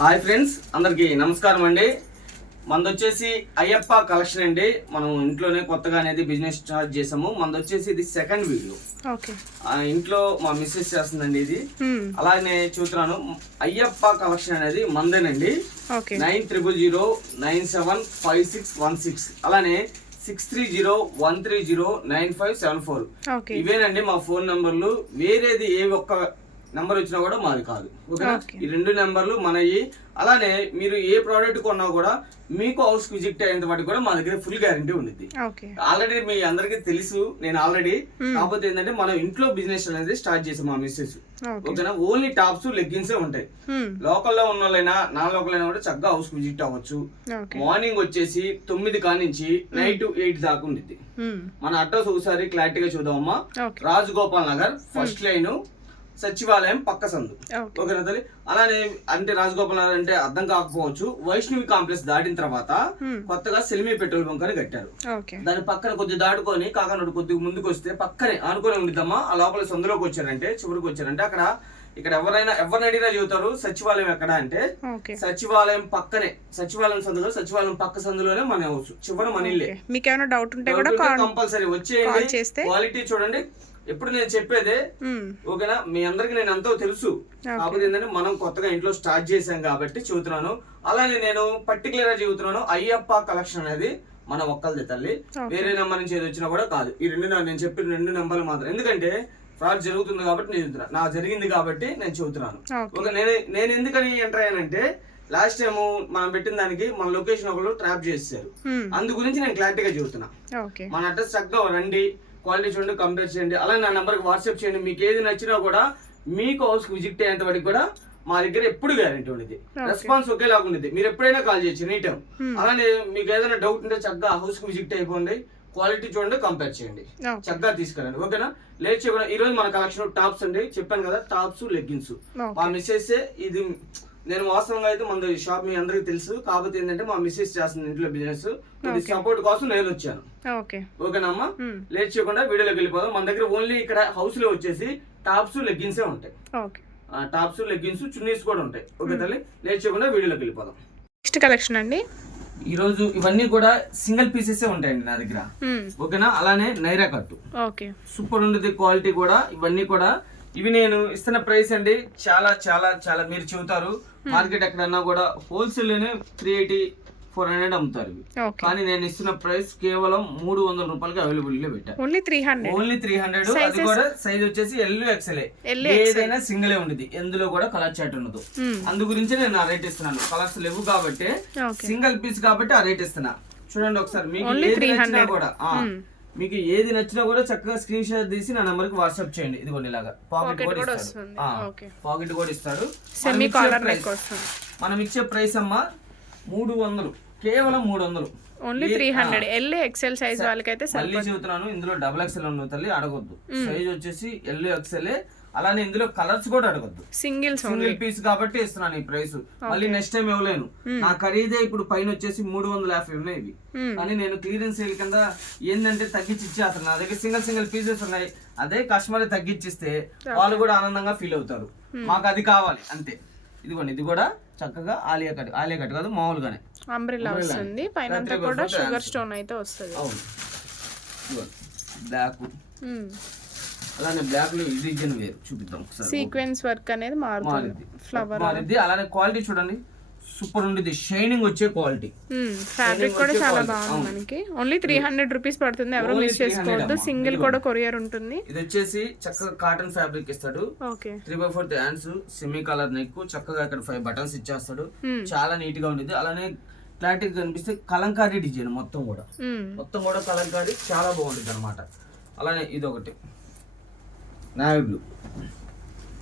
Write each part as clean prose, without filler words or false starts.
Hi friends, అందరికీ నమస్కారం అండి. మనది వచ్చేసి అయ్యప్ప కలెక్షన్ అండి. మనం ఇంట్లోనే కొత్తగా అనేది బిజినెస్ స్టార్ట్ చేసాము. మనది వచ్చేసి ఇది సెకండ్ వీడియో. ఇంట్లో మా మిస్సెస్ చేస్తుందండి ఇది. అలానే చూస్తున్నాను, అయ్యప్ప కలెక్షన్ అనేది మందేనండి. 9000975616 అలానే 6301309574 ఇవేనండి మా ఫోన్ నంబర్లు. వేరేది ఏ ఒక్క నెంబర్ వచ్చినా కూడా మాది కాదు. ఓకేనా? ఈ రెండు నెంబర్లు మనవి. అలానే మీరు ఏ ప్రోడక్ట్ కొన్నా కూడా మీకు హౌస్ విజిట్ అయ్యేంత వాటికి కూడా మా దగ్గర ఫుల్ గ్యారంటీ ఉంది. ఆల్రెడీ మీ అందరికి తెలుసు, నేను ఆల్రెడీ. కాకపోతే ఏంటంటే మనం ఇంట్లో బిజినెస్ అనేది స్టార్ట్ చేసాం మా మిస్సెస్. ఓకేనా? ఓన్లీ టాప్స్ లెగ్గిన్సే ఉంటాయి. లోకల్లో ఉన్న వాళ్ళైనా నాన్ లోకల్ అయినా కూడా చక్కగా హౌస్ విజిట్ అవ్వచ్చు. మార్నింగ్ వచ్చేసి 9 కానించి నైట్ 8 దాకా ఉండిద్ది. మన అడ్రస్ ఒకసారి క్లారిటీగా చూద్దామమ్మా. రాజగోపాల్ నగర్ ఫస్ట్ లైన్, సచివాలయం పక్క సందు. ఓకేనా తల్లి? అలానే అంటే రాజగోపాల్ నగర్ అంటే అర్థం కాకపోవచ్చు, వైష్ణవి కాంప్లెక్స్ దాటిన తర్వాత కొత్తగా సెల్మి పెట్రోల్ బంక్ అని కట్టారు. దాని పక్కన కొద్ది దాటుకొని కాకనాడు కొద్దిగా ముందుకు వస్తే పక్కనే ఆనుకొని ఉండిద్దమ్మా. ఆ లోపల సందులోకి వచ్చారంటే, చివరికి వచ్చారంటే అక్కడ ఇక్కడ ఎవరిని అడిగినా చెబుతారు సచివాలయం ఎక్కడ అంటే, సచివాలయం పక్కనే, సచివాలయం సందులో, సచివాలయం పక్క సందులోనే మన హౌస్, చివరి మన ఇల్లే. మీకు ఏమైనా డౌట్ ఉంటే కూడా కంపల్సరీ వచ్చేయండి. క్వాలిటీ చూడండి. ఎప్పుడు నేను చెప్పేదే. ఓకేనా? మీ అందరికి నేను ఎంతో తెలుసు. కాకపోతే ఏంటంటే మనం కొత్తగా ఇంట్లో స్టార్ట్ చేసాం కాబట్టి చెబుతున్నాను. అలానే నేను పర్టికులర్ గా చెబుతున్నాను, అయ్యప్ప కలెక్షన్ అనేది మన ఒక్కరిది తల్లి. వేరే నెంబర్ నుంచి ఏది వచ్చినా కూడా కాదు. ఈ నేను చెప్పిన 2 నెంబర్లు మాత్రం. ఎందుకంటే ఫ్రాడ్ జరుగుతుంది కాబట్టి నేను చెబుతున్నా, నా జరిగింది కాబట్టి నేను చెబుతున్నాను. ఓకే, నేను ఎందుకని ఎంటర్ అయ్యానంటే, లాస్ట్ టైం మనం పెట్టిన దానికి మన లొకేషన్ ఒకళ్ళు ట్రాప్ చేశారు. అందు గురించి నేను క్లారిటీగా చెబుతున్నా. మన అడ్రస్ చక్కగా రండి, క్వాలిటీ చూడండి, కంపేర్ చేయండి. అలాగే నా నెంబర్కి వాట్సాప్ చేయండి. మీకు ఏది నచ్చినా కూడా మీకు హౌస్ విజిట్ అయ్యేంత వరకు కూడా మా దగ్గర ఎప్పుడు గ్యారెంటీ ఉండేది. రెస్పాన్స్ ఒకేలాగా ఉండేది. మీరు ఎప్పుడైనా కాల్ చేయొచ్చు ఎనీ టైం. అలానే మీకు ఏదైనా డౌట్ ఉంటే చక్కగా హౌస్ కి విజిట్ అయిపోండి, క్వాలిటీ చూడండి, కంపేర్ చేయండి, చక్కగా తీసుకెళ్ళండి. ఓకేనా? లేట్ చేయకుండా ఈ రోజు మన కలెక్షన్ టాప్స్ అండి. చెప్పాను కదా, టాప్స్ లెగ్గిన్స్. మా మిస్సెస్ ఇది, నేను వాస్తవంగా అయితే మన షాప్ మీ అందరికి తెలుసు. కాకపోతే ఏంటంటే మా మిస్సెస్ చేస్తుంది ఇంట్లో బిజినెస్, సపోర్ట్ కోసం నేను వచ్చాను. ఓకేనా అమ్మా? లేట్ చేయకుండా వీడియోలోకి వెళ్ళిపోదాం. మన దగ్గర ఓన్లీ ఇక్కడ హౌస్ లో వచ్చేసి టాప్స్ లెగ్గిన్సే ఉంటాయి. టాప్స్ లెగ్గిన్స్ చున్నీస్ కూడా ఉంటాయి. ఓకే తల్లి, లేట్ చేయకుండా వీడియోలోకి వెళ్ళిపోదాం. నెక్స్ట్ కలెక్షన్ అండి. ఈ రోజు ఇవన్నీ కూడా సింగిల్ పీసెస్ ఉంటాయండి నా దగ్గర. ఓకేనా? అలానే నైరా కట్టు సూపర్ ఉండేది క్వాలిటీ కూడా. ఇవన్నీ కూడా ఇవి నేను ఇస్తున్న ప్రైస్ అండి. చాలా చాలా చాలా మీరు చెబుతారు మార్కెట్ ఎక్కడన్నా కూడా హోల్సేల్ లోనే 380-400 అమ్ముతారు. కానీ నేను ఇస్తున్న ప్రైస్ కేవలం 300 రూపాయలకి అవైలబుల్ గా పెట్టాను. ఓన్లీ 300. అది కూడా సైజ్ వచ్చేసి LXL. ఏదైనా సింగిల్ ఉండేది, ఎందులో కూడా కలర్ చాట్ ఉండదు. అందు గురించి నేను ఆ రేట్ ఇస్తున్నాను. కలర్స్ లేవు కాబట్టి, సింగిల్ పీస్ కాబట్టి ఆ రేట్ ఇస్తున్నా. చూడండి ఒకసారి, మీకు ఏది నచ్చినా కూడా మీకు ఏది నచ్చినా కూడా చక్కగా స్క్రీన్ షాట్ తీసి నా నంబర్ కి వాట్సాప్ చేయండి. ఇదిగోండి ఇలాగా పాకెట్ కూడా ఇస్తాడు. పాకెట్ కూడా ఇస్తాడు. మనం ఇచ్చే ప్రైస్ అమ్మా 300, కేవలం 300. ఓన్లీ 300. LXL సైజ్ వాళ్ళకైతే మళ్ళీ చెబుతున్నాను, ఇందులో XXL ఉన్న తల్లి అడగొద్దు. సైజ్ వచ్చేసి LXL. అలానే ఇందులో కలర్స్ కూడా అడగొద్దు. సింగిల్ పీస్ కాబట్టి ఇస్తున్నాను ఈ ప్రైస్. మళ్ళీ నెక్స్ట్ టైం ఇవ్వలేను. నా ఖరీదే ఇప్పుడు పైన వచ్చేసి 350 ఉన్నాయి ఇవి. కానీ నేను క్లియరెన్స్ సేల్ కింద ఏంటంటే తగ్గించి ఇచ్చేస్తాను. నా దగ్గర సింగిల్ పీసెస్ ఉన్నాయి. అదే కస్టమర్ తగ్గించిస్తే వాళ్ళు కూడా ఆనందంగా ఫీల్ అవుతారు. మాకు అది కావాలి అంతే. ఇదిగోండి, ఇది కూడా చక్కగా ఆలియా కట్ కాదు, మామూలుగానే అంబ్రెల్లా వస్తుంది. పైన కూడా షుగర్ స్టోన్ అయితే వస్తుంది. అవును, బ్లాక్. అలానే బ్లాక్ లో ఇది డిజైన్ వేరు, చూపిద్దాం ఒకసారి. సీక్వెన్స్ వర్క్ అనేది మారుతుంది, ఫ్లవర్ మారుద్ది. అలానే క్వాలిటీ చూడండి, సూపర్ ఉండేది. షైనింగ్ వచ్చే క్వాలిటీ. ఫ్యాబ్రిక్ కూడా చాలా బాగుంది. మనకి ఓన్లీ 300 రూపీస్ పడుతుంది. ఎవరు మిస్ చేసుకోవద్దు. సింగిల్ కూడా కొరియర్ ఉంటుంది. ఇది వచ్చేసి చక్కగా కాటన్ ఫ్యాబ్రిక్ ఇస్తాడు. 3/4 హ్యాండ్స్, సెమీ కలర్ నెక్, చక్కగా ఇక్కడ 5 బటన్స్ ఇచ్చేస్తాడు. చాలా నీట్ గా ఉండేది. అలానే క్లారిటీ కనిపిస్తే కలంకారీ డిజైన్ మొత్తం కూడా కలంకారీ, చాలా బాగుంటుంది అనమాట. అలానే ఇది ఒకటి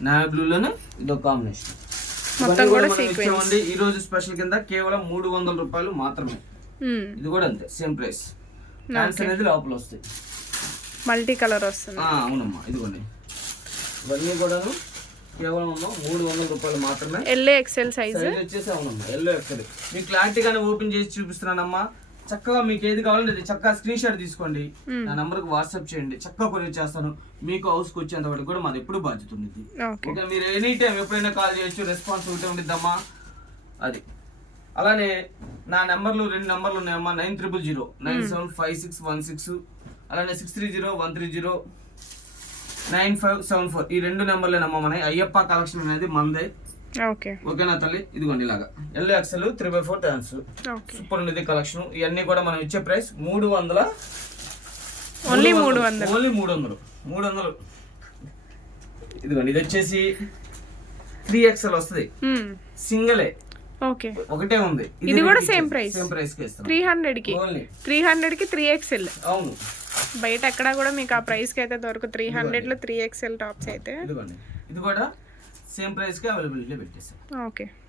నావీ బ్లూలోనే ఇదొక కాంబినేషన్. ఈ రోజు స్పెషల్ కింద కేవలం 300 రూపాయలు మాత్రమే. ఇది కూడా అంతే, సేమ్ ప్రైస్. హ్యాండ్స్ అనేది లోపల వస్తాయి, మల్టీ కలర్ వస్తుంది. అవునమ్మా, ఇదిగోండి ఇవన్నీ కూడా కేవలం 300 రూపాయలు మాత్రమే. LXL సైజ్ వచ్చేసి. అవునమ్మా, LXL. మీకు క్లారిటీగానే ఓపెన్ చేసి చూపిస్తున్నానమ్మా. చక్కగా మీకు ఏది కావాలంటే చక్కగా స్క్రీన్ షాట్ తీసుకోండి, నా నంబర్ కి వాట్సాప్ చేయండి. చక్కగా కొరియర్ చేస్తాను. మీకు హౌస్ కి వచ్చేంత వరకు కూడా మాది ఎప్పుడు బాధ్యత ఉంది. ఓకే, మీరు ఎనీ టైం ఎప్పుడైనా కాల్ చేయొచ్చు. రెస్పాన్స్ ఒకటే ఉండిద్దమ్మా. అది. అలానే నా నెంబర్లు 2 నెంబర్లు ఉన్నాయమ్మా, 9000 975616, అలానే 630 130 9574. ఈ 2 నెంబర్లేనమ్మా మన అయ్యప్ప కలెక్షన్ అనేది మందే. ఓకేనా తల్లి? ఇదిగోండి ఇలాగా LXL 3/4 హ్యాండ్స్, సూపర్ ఉంది కలెక్షన్. ఇవన్నీ కూడా మనం ఇచ్చే ప్రైస్ 300, ఓన్లీ 300. ఇదిగోండి ఇది వచ్చేసి 3XL వస్తుంది, సింగలే, ఒకటే ఉంది. ఇది కూడా సేమ్ ప్రైస్ కి ఇస్తాం 300 కి. 300 కి 3XL. అవును, బయట ఎక్కడ కూడా మీకు ఆ ప్రైస్ కి అయితే దొరకదు. 300 లో 3XL టాప్స్ అయితే. ఇదిగోండి ఇది కూడా సేమ్ ప్రైస్ కి అవైలబిలిటీ పెట్టేసాం.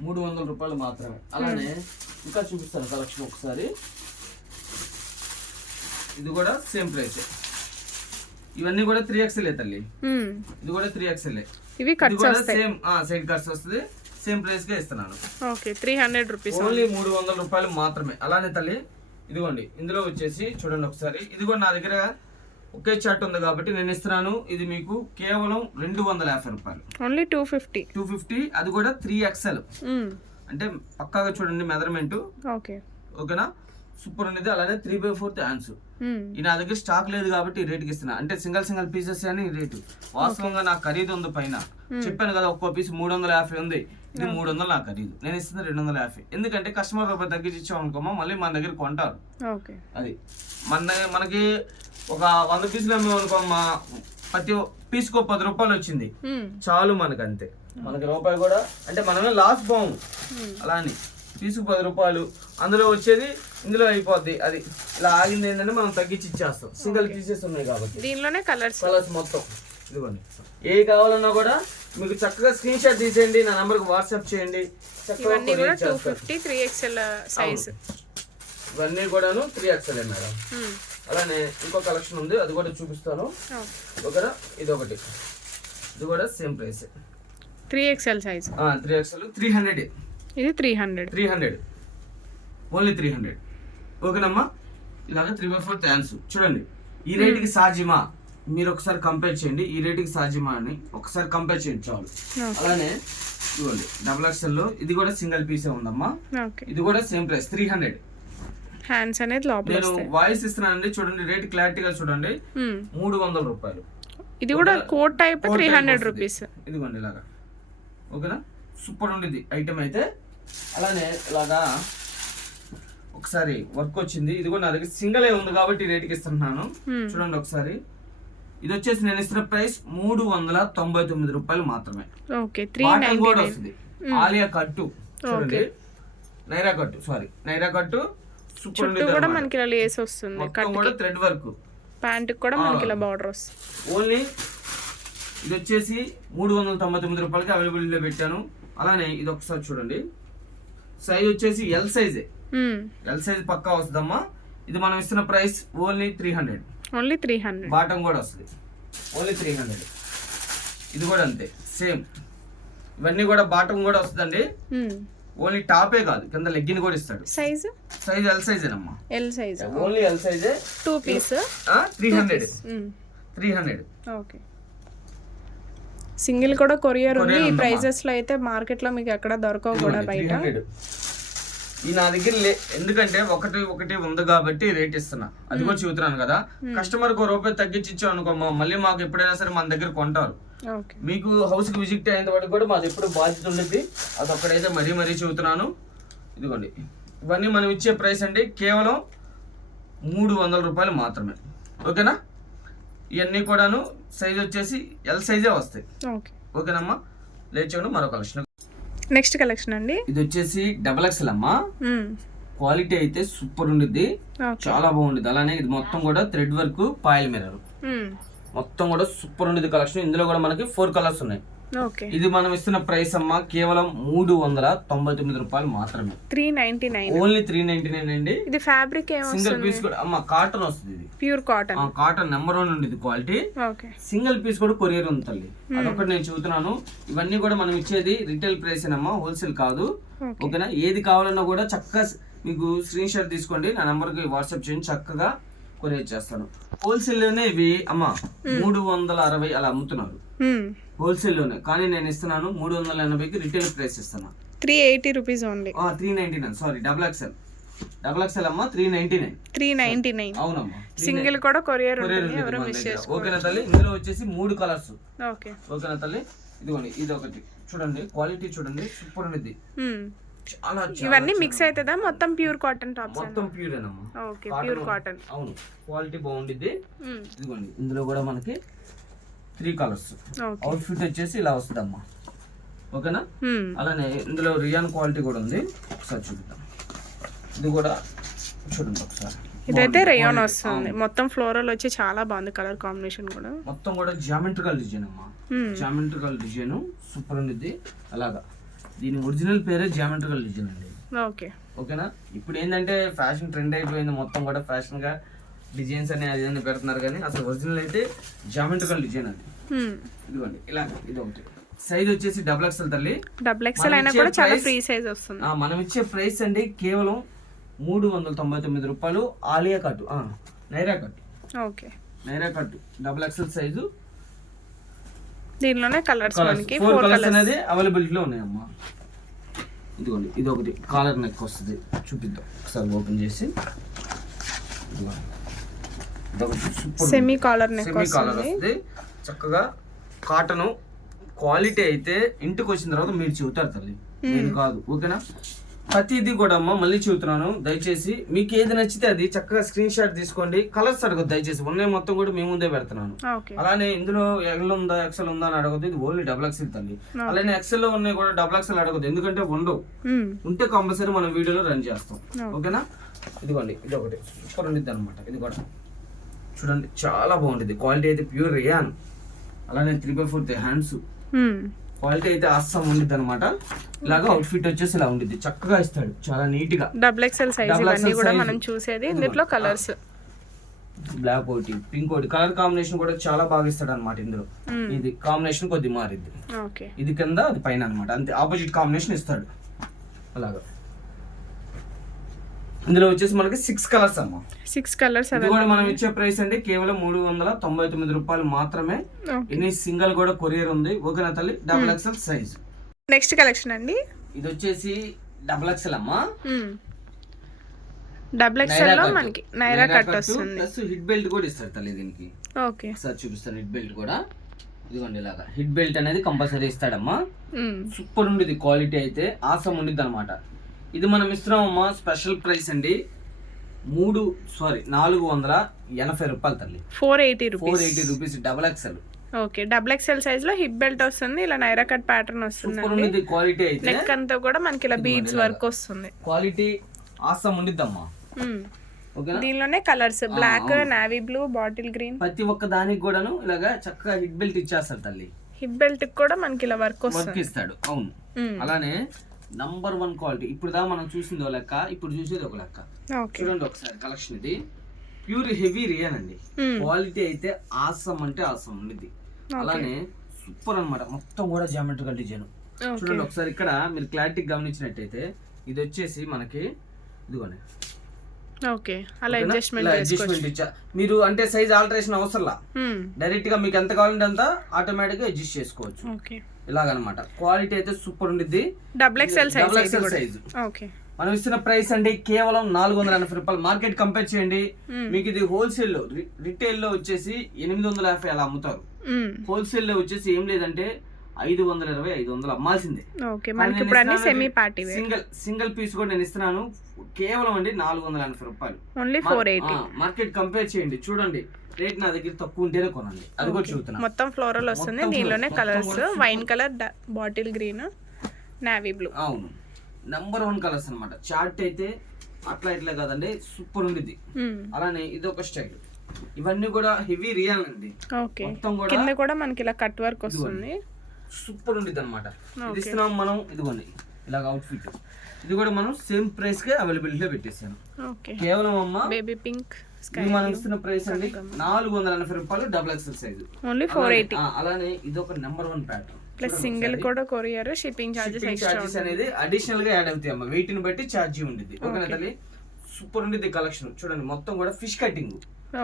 300 రూపాయలు మాత్రమే. అలానే ఇంకా చూపిస్తాను కలెక్షన్ ఒకసారి. ఇది కూడా సేమ్ ప్రైస్. ఇవన్నీ కూడా 3XL తల్లి. ఇది కూడా 3XL. ఇవి కట్స్ వస్తాయి, సేమ్ సైడ్ కట్స్ వస్తుంది. సేమ్ ప్రైస్ కే ఇస్తున్నాను. 300 రూపీస్, ఓన్లీ 300 రూపాయలు మాత్రమే. అలానే తల్లి ఇదిగోండి ఇందులో వచ్చేసి చూడండి ఒకసారి. ఇది కూడా నా దగ్గర ఒకే చార్ట్ ఉంది కాబట్టి నేను ఇస్తున్నాను. ఇది మీకు కేవలం 250 రూపాయలు, ఓన్లీ 250. అది కూడా 3XL. అంటే పక్కాగా చూడండి మెజర్మెంట్. ఓకేనా? సూపర్ ఉండేది. అలానే 3/4 హ్యాండ్స్. ఈ నా దగ్గర స్టాక్ లేదు కాబట్టి ఈ రేటుకి ఇస్తున్నా. అంటే సింగిల్ పీసెస్ అని రేటు. వాస్తవంగా నాకు ఖరీదు ఉంది పైన. చెప్పాను కదా, ఒక్కో పీస్ 350 ఉంది. ఇది 300 నాకు ఖరీదు. నేను ఇస్తుంది 250. ఎందుకంటే కస్టమర్ రూపాయి తగ్గించి ఇచ్చాం అనుకోమా, మళ్ళీ మన దగ్గర కొంటారు. అది మనకి ఒక 100 పీసులు అమ్మేమనుకోమ్మా, ప్రతి పీస్కో 10 రూపాయలు వచ్చింది చాలు మనకు. అంతే, మనకి రూపాయి కూడా అంటే మనమే లాస్ పోము. అలా అని పీసుకు 10 రూపాయలు అందులో వచ్చేది ఇందులో అయిపోద్ది. అది ఇలా ఆగింది ఏంటంటే మనం తగ్గించి ఇచ్చేస్తాం. సింగిల్ పీసెస్ ఉన్నాయి కాబట్టి దీనిలోనే కలర్స్ మొత్తం. ఇదిగోండి ఏ కావాలన్నా కూడా మీకు చక్కగా స్క్రీన్ షాట్ తీసేయండి, నా నంబర్కి వాట్సాప్ చేయండి. ఇవన్నీ కూడా 250 3XL సైజ్. ఇవన్నీ కూడాను 3XL మేడం. అలానే ఇంకో కలెక్షన్ ఉంది, అది కూడా చూపిస్తాను. ఓకేనా? ఇది ఒకటి, ఇది కూడా same price 3XL size. 3XL 300. ఇది 300, ఓన్లీ 300. ఓకేనమ్మా? ఇలాగ 3/4 హ్యాండ్స్. చూడండి ఈ రేటుకి సాధ్యమా మీరు ఒకసారి కంపేర్ చేయండి. ఈ రేటుకి సాధ్యమా అని ఒకసారి కంపేర్ చేయండి చాలు. అలానే ఇవ్వండి XXL లో ఇది కూడా సింగిల్ పీసే ఉందమ్మా. ఇది కూడా సేమ్ ప్రైస్ 300. హ్యాండ్స్ అనేది లోపల నేను వాయిస్ ఇస్తున్నానండి, చూడండి రేట్ క్లారిటీగా చూడండి. 300 రూపాయలు. ఇది కూడా కోట్ టైప్ 300 రూపీస్. ఇదిగోండి ఇలాగా. ఓకేనా? సూపర్ ఉండేది ఐటమ్ అయితే. అలానే ఇలాగా ఒకసారి వర్క్ వచ్చింది. ఇది కూడా నా దగ్గర సింగిల్ ఉంది కాబట్టి రేటుకి ఇస్తున్నాను. చూడండి ఒకసారి. ఇది వచ్చేసి నేను ఇస్తున్న ప్రైస్ 399 రూపాయలు మాత్రమే. కూడా వస్తుంది. ఆలియా కట్టు చూడండి, నైరా కట్టు సూపర్ ఉండేది. మనకి ఇలా లేస్ వస్తుంది, మొత్తం కూడా థ్రెడ్ వర్క్. ప్యాంట్ కూడా మనకి ఇలా బార్డర్ వస్తుంది. ఓన్లీ ఇది వచ్చేసి 399 రూపాయలకి అవైలబిలిటీలో పెట్టాను. అలానే ఇది ఒకసారి చూడండి, సైజ్ వచ్చేసి ఎల్ సైజ్ పక్కా వస్తుందమ్మా. ఇది మనం ఇస్తున్న ప్రైస్ ఓన్లీ 300. బాటం కూడా వస్తుంది, ఓన్లీ 300. ఇది కూడా అంతే సేమ్. ఇవన్నీ కూడా బాటం కూడా వస్తుందండి. ఓన్లీ టాపే కాదు, కింద లెగ్గిన్ కూడా ఇస్తాడు. సైజ్ ఎల్ సైజ్ అమ్మా. ఓన్లీ ఎల్ సైజే. 2 పీస్ 300. ఓకే. సింగిల్ కూడా కొరియర్ ఉంది. ఈ ప్రైజెస్ లో అయితే మార్కెట్ లో మీకు ఎక్కడ దొరకవు కూడా బయట. ఈ నా దగ్గర ఎందుకంటే ఒకటి ఉంది కాబట్టి రేట్ ఇస్తున్నా. అది కూడా చూస్తున్నాను కదా. కస్టమర్ కు రూపాయి తగ్గించి ఇచ్చాం అనుకో, మళ్ళీ మాకు ఎప్పుడైనా సరే మన దగ్గర కొంటారు. మీకు హౌస్ కి విజిట్ అయ్యేంత వరకు కూడా మాది ఎప్పుడు బాధ్యత ఉండేది. అది ఒక్కడైతే మరీ చెబుతున్నాను. ఇదిగోండి ఇవన్నీ మనం ఇచ్చే ప్రైస్ అండి కేవలం 300 రూపాయలు మాత్రమే. ఓకేనా? ఇవన్నీ కూడాను సైజ్ వచ్చేసి ఎల్ సైజే వస్తాయి. ఓకేనమ్మా? లేచండి మరో కలెక్షన్. నెక్స్ట్ కలెక్షన్ అండి, ఇది వచ్చేసి XXL అమ్మా. క్వాలిటీ అయితే సూపర్ ఉండిద్ది, చాలా బాగుండిద్ది. అలానే ఇది మొత్తం కూడా థ్రెడ్ వర్క్, పాయిల్ మిర్రర్ మొత్తం కూడా సూపర్ ఉండేది కలెక్షన్. ఇందులో కూడా మనకి 4 కలర్స్ ఉన్నాయి. ఇది మనం ఇస్తున్న ప్రైస్ అమ్మా కేవలం 399 రూపాయలు మాత్రమే. 399, ఓన్లీ 399 అండి. ఇది ఫ్యాబ్రిక్ సింగిల్ పీస్ కూడా అమ్మా కాటన్ వస్తుంది. ఇది ప్యూర్ కాటన్ నెంబర్ 1 ఉండేది క్వాలిటీ. సింగిల్ పీస్ కూడా కొరియర్ ఉంది తల్లి. అదొకటి నేను చూస్తున్నాను. ఇవన్నీ కూడా మనం ఇచ్చేది రిటైల్ ప్రైస్ అమ్మా, హోల్సేల్ కాదు. ఓకేనా? ఏది కావాలన్నా కూడా చక్కగా మీకు స్క్రీన్ షాట్ తీసుకోండి, నా నంబర్ కి వాట్సాప్ చేయండి, చక్కగా కొరియర్ చేస్తాను. హోల్సేల్ లోనే ఇవి అమ్మా 360 అలా అమ్ముతున్నారు హోల్సేల్ లోనే, కానీ నేను ఇస్తున్నాను 380కి రిటైల్ ప్రైస్ ఇస్తాను. 380 rupees only. 399 sorry, double XL అమ్మ 399. అవునమ్మా, సింగిల్ కూడా కొరియర్ ఉంటుంది, ఎవరు మిస్ చేసుకో. ఓకేనా తల్లి. ఇందులో వచ్చేసి 3 కలర్స్. ఓకే ఓకేనా తల్లి. ఇదిగోండి, ఇది ఒకటి చూడండి, క్వాలిటీ చూడండి, సూపర్ ఉంది. చాలా ఇవన్నీ మిక్స్ అవుతుందా? మొత్తం ప్యూర్ కాటన్ టాప్స్? మొత్తం ప్యూరేనమ్మా. Okay, pure cotton. అవును, క్వాలిటీ బాగుండిద్ది. ఇదిగోండి, ఇందులో కూడా మనకి 3 కలర్స్. అవుట్ఫిట్ వచ్చేసి ఇలా వస్తుందమ్మా. ఓకేనా. అలానే ఇందులో రియాన్ క్వాలిటీ కూడా ఉంది, ఒకసారి చూపిద్దాం. ఇది కూడా చూడండి ఒకసారి. ఇదైతే రేయాన్ వస్తుంది, మొత్తం ఫ్లోరల్ వచ్చి చాలా బాగుంది. కలర్ కాంబినేషన్ కూడా మొత్తం కూడా జామెట్రికల్ డిజైన్ అమ్మా. జామెట్రికల్ డిజైన్ సూపర్ ఉంది. అలాగా దీని ఒరిజినల్ పేరే జామెట్రికల్ డిజైన్ అండి. ఓకే ఓకేనా. ఇప్పుడు ఏంటంటే ఫ్యాషన్ ట్రెండ్ అయిపోయింది, మొత్తం కూడా ఫ్యాషన్ గా డిజైన్స్ అని అది అని పెడుతున్నారు, కానీ అసలు ఒరిజినల్ అయితే జామెట్రికల్ డిజైన్ అది. ఇదిగోండి ఇలా, ఇది ఒకటి. సైజ్ వచ్చేసి డబుల్ ఎక్స్ఎల్ తల్లి. డబుల్ ఎక్స్ఎల్ అయినా కూడా చాలా ఫ్రీ సైజ్ వస్తుంది. మనం ఇచ్చే ప్రైస్ అండి కేవలం 399 రూపాయలు. Alia cut, Naira cut. Okay, Naira cut double XL size. దీనిలోనే కలర్స్ మనకి 4 కలర్స్ అనేది అవైలబిలిటీలో ఉన్నాయమ్మా. ఇదిగోండి, ఇది ఒకటి కాలర్ నెక్ వస్తుంది, చూపిద్దాం ఒకసారి ఓపెన్ చేసి. సెమీ కాలర్ నెక్ వస్తుంది, చక్కగా కాటన్ క్వాలిటీ అయితే ఇంటికి వచ్చిన తర్వాత మీరు చెబుతారు తల్లి, నేను కాదు. ఓకేనా. ప్రతిదీ కూడా అమ్మ మళ్ళీ చెబుతున్నాను, దయచేసి మీకు ఏది నచ్చితే అది చక్కగా స్క్రీన్ షాట్ తీసుకోండి. కలర్స్ అడగదు దయచేసి, ఉన్నాయి మొత్తం కూడా మీ ముందే పెడుతున్నాను. అలానే ఇందులో ఎల్ ఉందా ఎక్సెల్ ఉందా అని అడగదు, ఇది ఓన్లీ డబుల్ ఎక్స్ఎల్ తల్లి. అలానే ఎక్సెల్ లో ఉన్నాయి కూడా డబుల్ ఎక్స్ఎల్ అడగదు, ఎందుకంటే ఉండవు. ఉంటే కంపల్సరీ మనం వీడియోలో రన్ చేస్తాం. ఓకేనా. ఇదిగోండి, ఇది ఒకటి సూపర్ ఉండిద్ది అనమాట. ఇది కూడా చూడండి, చాలా బాగుంటుంది. క్వాలిటీ అయితే ప్యూర్ రియాన్. అలానే 3/4 హ్యాండ్స్, క్వాలిటీ అయితే అస్సం ఉండిద్ది అనమాట. ఇలాగా అవుట్ ఫిట్ వచ్చేసి ఇలా ఉండిద్ది, చక్కగా ఇస్తాడు, చాలా నీట్ గా. డబుల్ ఎక్స్ఎల్ సైజ్ ఇవన్నీ కూడా మనం చూసేది. ఇందులో కలర్స్ బ్లాక్ ఒకటి, పింక్ ఒకటి, కలర్ కాంబినేషన్ కూడా చాలా బాగా ఇస్తాడు అనమాట. ఇందులో ఇది కాంబినేషన్ కొద్ది మారిద్ది. ఇది కింద, అది పైన అనమాట, అంతే ఆపోజిట్ కాంబినేషన్ ఇస్తాడు. అలాగా ఇందులో వచ్చేసి మనకి 6 కలర్స్ అమ్మా. 6 కలర్స్. ఇది కూడా మనం ఇచ్చే ప్రైస్ అండి కేవలం 399 రూపాయలు మాత్రమే. ఇన్ని సింగిల్ కూడా కొరియర్ ఉంది. ఓకేనా తల్లి. Double XL size. Next collection అండి, ఇది వచ్చేసి డబుల్ ఎక్స్ఎల్ అమ్మా. డబుల్ ఎక్స్ఎల్ లో మనకి నైరా కట్ వస్తుంది, ప్లస్ హిట్ బెల్ట్ కూడా ఇస్తారు తల్లి దీనికి. ఓకే, ఒకసారి చూపిస్తాను హిట్ బెల్ట్ కూడా. ఇదిగోండి ఇలాగా హిట్ బెల్ట్ అనేది కంపల్సరీ ఇస్తాడమ్మా. సూపర్ ఉండేది, క్వాలిటీ అయితే ఆసం ఉండిద్ది అనమాట. ఇది మనం ఇస్తున్నామమ్మా స్పెషల్ ప్రైస్ అండి, 480 రూపాయలు తల్లి. 480 rupees double XL. Okay, double XL size లో హిప్ బెల్ట్ వస్తుంది, ఇలా నైరా కట్ ప్యాటర్న్ వస్తుంది. క్వాలిటీ అయితే నెక్ అంతా కూడా మనకి ఇలా బీడ్స్ వర్క్ వస్తుంది. క్వాలిటీ ఆసం ఉండిద్దమ్మా. దీనిలోనే colours black, navy blue, bottle green, ప్రతి ఒక్క దానికి కూడాను ఇలాగా చక్కగా హిట్ బెల్ట్ ఇచ్చేస్తారు తల్లి. హిప్ బెల్ట్ కూడా మనకి ఇలా వర్క్ ఇస్తాడు. అవును. అలానే నంబర్ 1 క్వాలిటీ. ఇప్పుడు దా మనం చూసింది ఒక లెక్క, ఇప్పుడు చూసేది ఒక లెక్క. చూడండి ఒకసారి కలెక్షన్. ఇది ప్యూర్ హెవీ రియాన్ అండి. క్వాలిటీ అయితే ఆసం అంటే ఆసం ఉంది. అలానే సూపర్ అన్నమాట, మొత్తం కూడా జామెట్రికల్ డిజైన్. చూడండి ఒకసారి ఇక్కడ మీరు క్లారిటీ గమనించినట్టయితే, ఇది వచ్చేసి మనకి ఇదిగోండి. ఓకే, అలా అడ్జస్ట్మెంట్ ఇచ్చా మీరు, అంటే సైజ్ ఆల్టరేషన్ అవసరంలా, డైరెక్ట్ గా మీకు ఎంత కావాలంటే అంత ఆటోమేటిక్ గా అడ్జస్ట్ చేసుకోవచ్చు. ఇలాగనమాట. క్వాలిటీ అయితే సూపర్ ఉండిద్ది. Double XL size. మనం ఇస్తున్న ప్రైస్ అండి కేవలం 480 రూపాయలు. మార్కెట్ కంపేర్ చేయండి, మీకు ఇది హోల్సేల్ లో, రిటైల్ లో వచ్చేసి 850 అలా అమ్ముతారు. హోల్సేల్ లో వచ్చేసి ఏం లేదంటే 520, 500 అమ్మాల్సిందే. సింగిల్ పీస్ కూడా నేను ఇస్తున్నాను కేవలం అండి 480 రూపాయలు. మార్కెట్ కంపేర్ చేయండి, చూడండి రేట్ నా దగ్గర తక్కువ ఉంటేనే కొనండి. అది కూడా చూస్తున్నా. మొత్తం ఫ్లోరల్ వస్తుంది, దీనిలోనే colours wine colour, bottle green, navy blue. అవును, నంబర్ 1 కలర్స్ అన్నమాట. చార్ట్ అయితే అట్లా ఇట్లా కాదండి, సూపర్ ఉండిద్ది. అలానే ఇది ఒక స్టైల్. ఇవన్నీ కూడా హెవీ రియాన్ అండి. మొత్తం కూడా మనకి ఇలా కట్ వర్క్ వస్తుంది, సూపర్ ఉండిద్ది అనమాట. ఇది ఇస్తున్నాం మనం. ఇదిగోండి ఇలాగ అవుట్ ఫిట్. ఇది కూడా మనం సేమ్ ప్రైస్ కి అవైలబిలిటీలో పెట్టేసాను. కేవలం అమ్మ బేబీ పింక్. మనం ఇస్తున్న ప్రైస్ అండి 480 రూపాయలు డబుల్ ఎక్స్ఎల్ సైజ్. ఓన్లీ 480. అలానే ఇది ఒక నెంబర్ 1 ప్యాటర్న్. ప్లస్ సింగిల్ కూడా కొరియర్, షిప్పింగ్ చార్జెస్ అనేది అడిషనల్ గా యాడ్ అవుతాయి అమ్మ. వెయిట్ ని బట్టి ఛార్జీ ఉండిద్ది. ఓకేనా తల్లి. సూపర్ ఉండిద్ది కలెక్షన్. చూడండి మొత్తం కూడా ఫిష్ కటింగ్.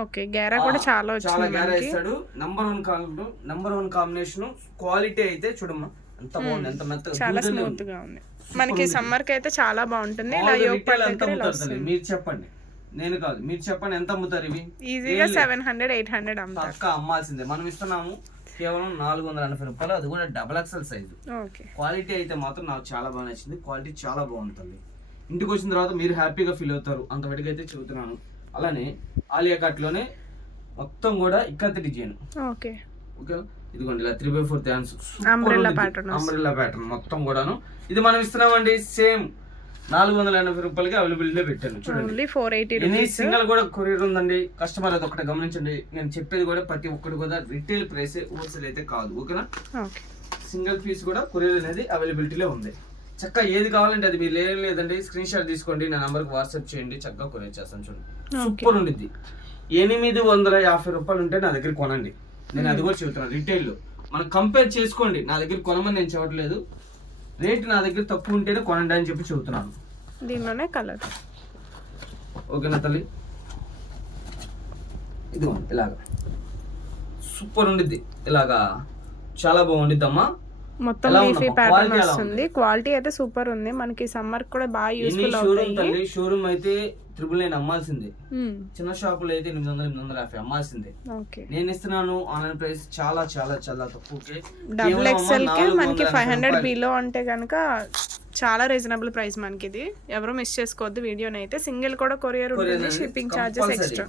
ఓకే, గ్యారా కూడా చాలా వచ్చింది. చాలా గ్యారా ఇస్తాడు. Number 1 combination. క్వాలిటీ అయితే చూడమ్మా ఎంత బాగుంది, ఎంత మెత్తగా చాలా దూదలే స్మూత్ ఉంది. గా ఉంది. మనకి సమ్మర్ కి అయితే చాలా బాగుంటుంది. ఇలా మామూలుగా యోగ్ రిటైల్ పార్ట్ ఎంత దగ్గర ఇలా అమ్ముతారు తల్లి? వస్తుంది. మీరు చెప్పండి, నేను కాదు, మీరు చెప్పండి ఎంత అమ్ముతారు ఇవి? ఈజీగా 700-800 అమ్ముతారు. పక్క అమ్మాల్సిందే. మనం ఇస్తున్నాము కేవలం 480 రూపాయలు, అది కూడా double XL size. Okay. Quality అయితే మాత్రం నాకు చాలా బాగా నచ్చింది. క్వాలిటీ చాలా బాగుంటుంది. ఇంటికి వచ్చిన తర్వాత మీరు హ్యాపీగా ఫీల్ అవుతారు, అంతవరకు అయితే చెబుతున్నాను. అలానే ఆలియా కట్లోనే మొత్తం కూడా ఇక్కత్ డిజైన్. ఓకే. ఓకే, ఇదిగోండి ఇలా 3/4 thanks umbrella pattern. Umbrella pattern మొత్తం కూడాను. ఇది మనం ఇస్తున్నామండి సేమ్ 480 రూపాయలకి అవైలబిలిటీలో పెట్టాను. చూడండి, ఓన్లీ 480 ఎనీ రూపీస్. సింగల్ కూడా కొరియర్ ఉందండి. కస్టమర్ అది ఒకటి గమనించండి. నేను చెప్పేది కూడా ప్రతి ఒక్కటి కూడా రిటైల్ ప్రైస్, హోల్సేల్ అయితే కాదు. ఓకేనా? ఓకే. సింగిల్ పీస్ కూడా కొరియర్ అనేది అవైలబిలిటీలో ఉంది. చక్కగా ఏది కావాలంటే అది మీరు లేదండి, స్క్రీన్ షాట్ తీసుకోండి, నా నంబర్కి వాట్సాప్ చేయండి, చక్కగా కొరియర్ చేస్తాను. చూడండి, సూపర్ ఉండిద్ది. 850 రూపాయలు ఉంటే నా దగ్గర కొనండి. నేను అది కూడా చెబుతున్నాను. రిటైల్లో మనం కంపేర్ చేసుకోండి, నా దగ్గర కొనమని నేను చెప్పట్లేదు. రేట్ నా దగ్గర తక్కువ ఉంటేనే కొనండి అని చెప్పి చెబుతున్నాను. దీనిలోనే కలర్. ఓకేనా తల్లి? ఇదిగోండి ఇలాగా సూపర్ ఉండిద్ది. ఇలాగా చాలా బాగుండిద్దమ్మా. మొత్తం లీఫీ ప్యాటర్న్ వస్తుంది. క్వాలిటీ అయితే సూపర్ ఉంది. మనకి సమ్మర్ కూడా బాగా యూస్ఫుల్ అవుతాయి. షోరూమ్ అయితే 999 అమ్మాల్సిందే. చిన్న షాపులో అయితే 800-850 అమ్మాల్సిందే. నేను ఇస్తున్నాను ఆన్లైన్ ప్రైస్ చాలా చాలా చాలా తక్కువకే. డబుల్ ఎక్స్ఎల్ కి మనకి 500 బిలో అంటే కనుక చాలా రీజనబుల్ ప్రైస్ మనకి. ఇది ఎవరు మిస్ చేసుకోవద్దు వీడియోని అయితే. సింగిల్ కూడా కొరియర్ ఉంటుంది, షిప్పింగ్ చార్జెస్ ఎక్స్ట్రా.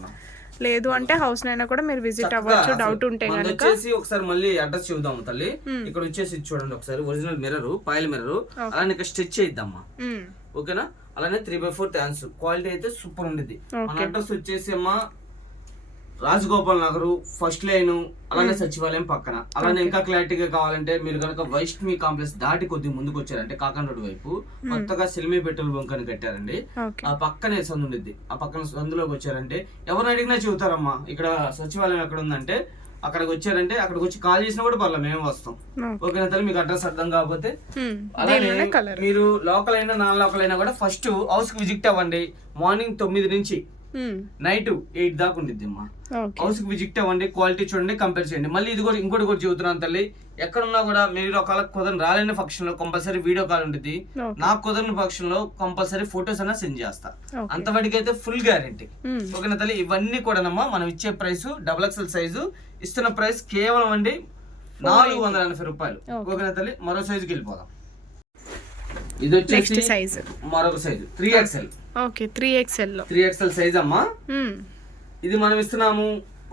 లేదు అంటే హౌస్ నైనా కూడా మీరు విజిట్ అవ్వచ్చు డౌట్ ఉంటే గనుక. ఒకసారి మళ్ళీ అడ్రస్ చూద్దాం తల్లి. ఇక్కడ వచ్చేసి చూడండి ఒకసారి, ఒరిజినల్ మిర్రర్, పాయిల్ మిర్రర్, అలానే ఇక్కడ స్టిచ్ చేద్దామా. ఓకేనా? అలానే 3/4 థ్యాంక్స్. క్వాలిటీ అయితే సూపర్ ఉండిద్ది. మన అడ్రస్ వచ్చేసి అమ్మా రాజగోపాల్ నగర్ ఫస్ట్ లైన్, అలానే సచివాలయం పక్కన. అలానే ఇంకా క్లారిటీగా కావాలంటే మీరు కనుక వైష్ణవి కాంప్లెక్స్ దాటి కొద్దిగా ముందుకు వచ్చారంటే కాకన్ రోడ్ వైపు కొత్తగా సిల్మీ పెట్రోల్ బంక్ అని కట్టారండి. ఆ పక్కనే సందు ఉండిద్ది. ఆ పక్కన సందులోకి వచ్చారంటే ఎవరిని అడిగినా చెబుతారమ్మా ఇక్కడ సచివాలయం ఎక్కడ ఉందంటే. అక్కడికి వచ్చారంటే అక్కడికి వచ్చి కాల్ చేసినా కూడా పర్లేదు, మేము వస్తాం. ఓకేనా తల్లి? మీకు అడ్రస్ అర్థం కాకపోతే అలానే మీరు లోకల్ అయినా నాన్ లోకల్ అయినా కూడా ఫస్ట్ హౌస్ కి విజిట్ అవ్వండి. మార్నింగ్ 9 నుంచి నైట్ 8 దాకా ఉండిద్ది అమ్మా. హౌస్ కి విజిట్ అవ్వండి, క్వాలిటీ చూడండి, కంపేర్ చేయండి. మళ్ళీ ఇది కూడా ఇంకోటి కూడా చెబుతున్నాను తల్లి, ఎక్కడున్నా కూడా మీరు ఒకవేళ కుదరని రాలేని ఫంక్షన్ లో కంపల్సరీ వీడియో కాల్ ఉంటుంది. నాకు కుదరని ఫంక్షన్ లో కంపల్సరీ ఫొటోస్ అయినా సెండ్ చేస్తా. అంతవరకు అయితే ఫుల్ గ్యారెంటీ. ఓకేనా తల్లి? ఇవన్నీ కూడానమ్మా మనం ఇచ్చే ప్రైస్ డబుల్ ఎక్స్ఎల్ సైజు. ఇస్తున్న ప్రైస్ కేవలం అండి 480 రూపాయలు. ఓకేనా తల్లి? మరో సైజుకి వెళ్ళిపోదాం. ఇది వచ్చేసి సైజ్ మరొక సైజు 3XL. ఓకే, 3XL లో 3XL సైజ్ అమ్మా. ఇది మనం ఇస్తున్నాము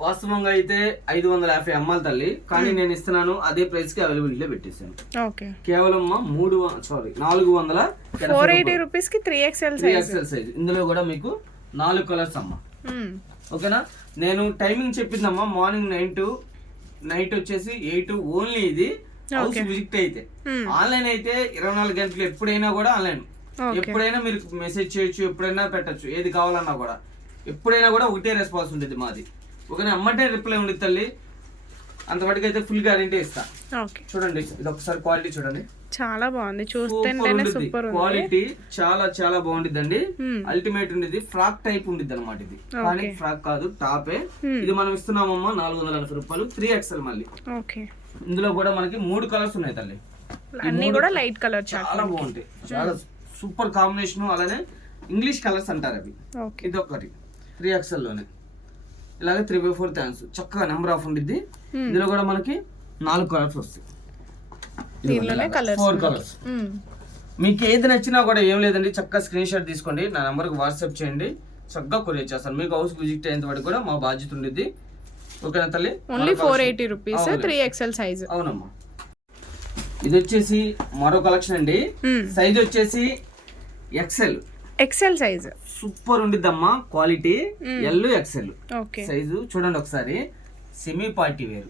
వాస్తవంగా అయితే 550 అమ్మాలి తల్లి, కానీ నేను ఇస్తున్నాను అదే ప్రైస్ కి అవైలబిలిటీ పెట్టేసాను. కేవలం 480 రూపీస్ కి 3XL సైజ్. ఇందులో కూడా మీకు 4 కలర్స్ అమ్మా. ఓకేనా? నేను టైమింగ్ చెప్పిందమ్మా మార్నింగ్ 9 to నైట్ వచ్చేసి 8 ఓన్లీ. ఇది హౌస్ విజిట్ అయితే. ఆన్లైన్ అయితే 24 గంటలు ఎప్పుడైనా కూడా ఆన్లైన్, ఎప్పుడైనా మీరు మెసేజ్ చేయొచ్చు, ఎప్పుడైనా పెట్టచ్చు, ఏది కావాలన్నా కూడా ఎప్పుడైనా కూడా ఒకటే రెస్పాన్స్ ఉంటుంది మాది. ఓకేనా? అమ్మటే రిప్లై ఉండదు తల్లి. అంతవరకు అయితే ఫుల్ గ్యారెంటీ ఇస్తా. చూడండి, ఇది ఒకసారి క్వాలిటీ చూడండి, చాలా బాగుంది. చూస్తే క్వాలిటీ చాలా చాలా బాగుండిద్దండి. అల్టిమేట్ ఉండేది. ఫ్రాక్ టైప్ ఉండిద్ది అనమాట. ఇది కానీ ఫ్రాక్ కాదు, టాపే. ఇది మనం ఇస్తున్నామమ్మా 480 రూపాయలు. 3XL మళ్ళీ. ఇందులో కూడా మనకి 3 కలర్స్ ఉన్నాయి తల్లి. అన్ని కూడా లైట్ కలర్, చాలా బాగుంటాయి. చాలా సూపర్ కాంబినేషన్. అలానే ఇంగ్లీష్ కలర్స్ అంటారు అవి. ఇది ఒకటి 3XL లోనే. ఇలాగే 3/4 థ్యాంక్స్. చక్కగా నెంబర్ ఆఫ్ ఉండిద్ది. ఇందులో కూడా మనకి 4 కలర్స్ వస్తాయి. 4 కలర్స్. మీకు ఏది నచ్చినా కూడా ఏం లేదండి, చక్కగా స్క్రీన్ షాట్ తీసుకోండి, నా నెంబర్కి వాట్సాప్ చేయండి, చక్కగా కొరియర్ చేస్తాను. మీకు హౌస్ విజిట్ అయ్యేంత వరకు కూడా మా బాధ్యత ఉండిద్ది. ఓకేనా తల్లి? Only 480 rupees 3XL size. అవునమ్మా. ఇది వచ్చేసి మరో కలెక్షన్ అండి. సైజ్ వచ్చేసి XL సైజ్. సూపర్ ఉండిద్దమ్మా. Quality XL size. చూడండి ఒకసారి, సెమీ పార్టీ వేరు.